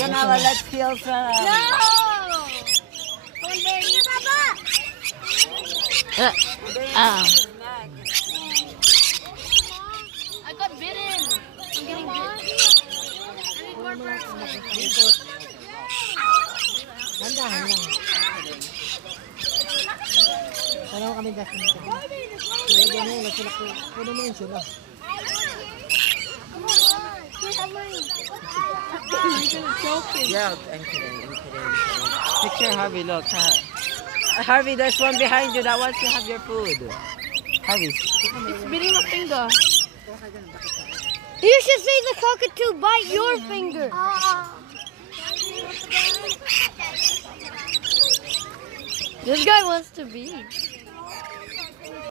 Gonna let's kill some. No! Come on, baby. I got bitten. I'm getting bitten. I need more birds. Handa. Ano kami dati nito? Lagyan mo, nagsulak ko. Puno mo yun sila. Yeah, I'm kidding. Picture Harvey, look. Harvey, there's one behind you that wants to have your food. Harvey. It's biting my finger. You should see the cockatoo bite your finger. This guy wants to be.